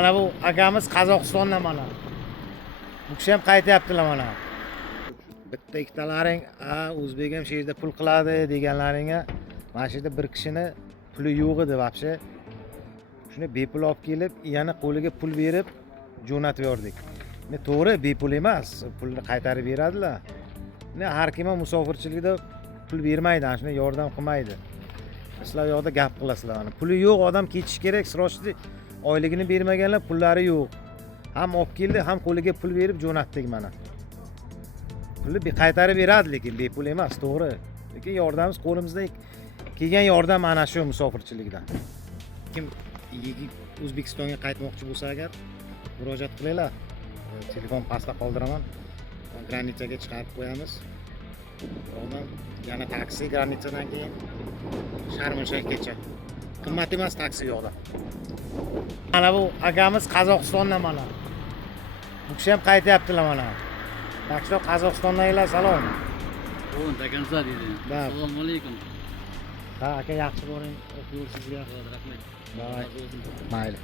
Mana bu akamiz Qozog'istondan mana. Bu kishi ham qaytyaptilar mana. Bitta ikkitalaring, o'zbek ham shu yerda pul qiladi deganlaringga, mana shu yerda bir kishini puli yo'q edi vobshe. Shuni bepul olib kelib, yana qo'liga pul berib jo'natib yordik. To'g'ri, bepul emas, pulni qaytarib beradilar. Har kim ham musofirchilikda pul bermaydi, ana shuni yordam qilmaydi. Sizlar yoqda gap qilasizlar mana. Puli yo'q, odam ketish kerak, srochli oyligini bermaganlar, pullari yo'q. Ham olib keldi, ham qo'liga pul berib jo'natdik mana. Pulni qaytarib beradi, lekin bepul emas, to'g'ri. Lekin yordamimiz qo'limizda kelgan yordam ana shu musofirchilikdan. Kim O'zbekistonga qaytmoqchi bo'lsa agar murojaat qilinglar. Telefon pastda qoldiraman. Granitsaga chiqarib qo'yamiz. Ondan yana taksi granitsadan keyin Sharm-el-Shayxgacha. Qimmat emas taksi yo'qda. Mana bu akamiz Qozog'istondan mana. Bu kishi ham qaytyaptilar mana. Takslar Qozog'istondagilar salom. O'g'il takansa deydi. Assalomu alaykum. Ha, aka yaxshi bo'ling. O'qiysiz sizga. Rahmat. Mayli.